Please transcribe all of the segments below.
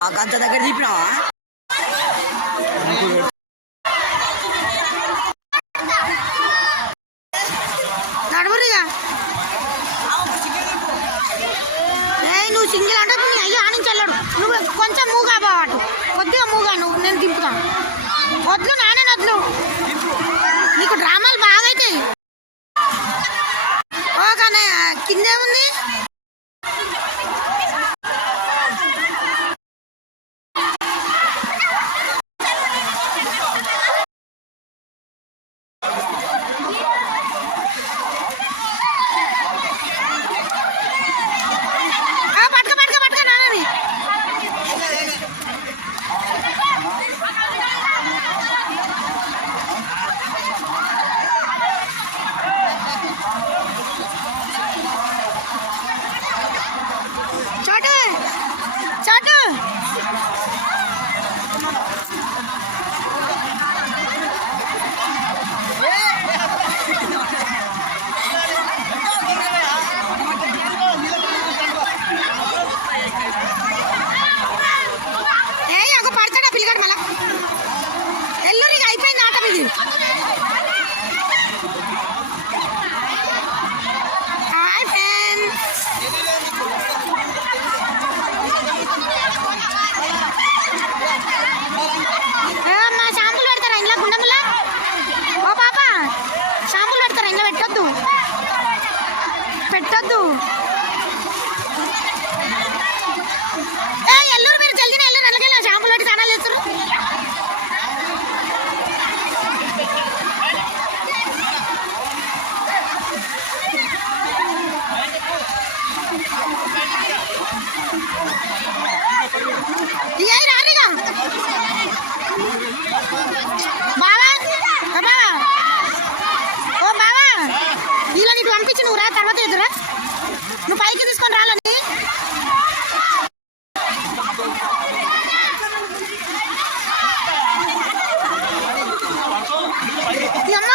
గంట దగ్గర తీపినావా నడువురిగా నువ్వు సింగిల్ అంటే అయ్యో ఆనించి వెళ్ళాడు నువ్వు కొంచెం మూగా బావాటు కొద్దిగా మూగా నువ్వు నేను దింపుతాను వద్దు నానే వద్దు నీకు డ్రామాలు బాగా అవుతాయి ఓకే కిందేముంది పెట్టద్దు ఎల్లూరు మీరు జల్దీ ఎల్లూరు అలాగే షాంపులు పెట్టి స్నానాలు చేస్తారు రారిగా బావా బావా ఓ బావా ఇలా నీకు పంపించి నువ్వు రా తర్వాత ఎదురా నువ్వు పైకి తీసుకొని రాలని అమ్మ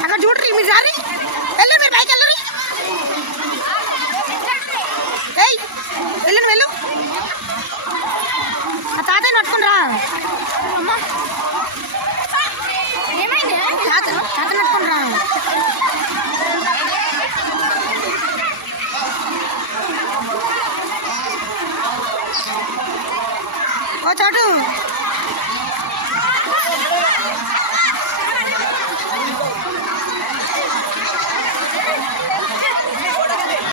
అక్కడ చూడరి మీరు రారి వెళ్ళు మీరు పైకి వెళ్ళరు వెళ్ళు వెళ్ళు ఆ తాతయ్య పట్టుకుని రా అమ్మ తాత పట్టుకుని రా ఓ చోటు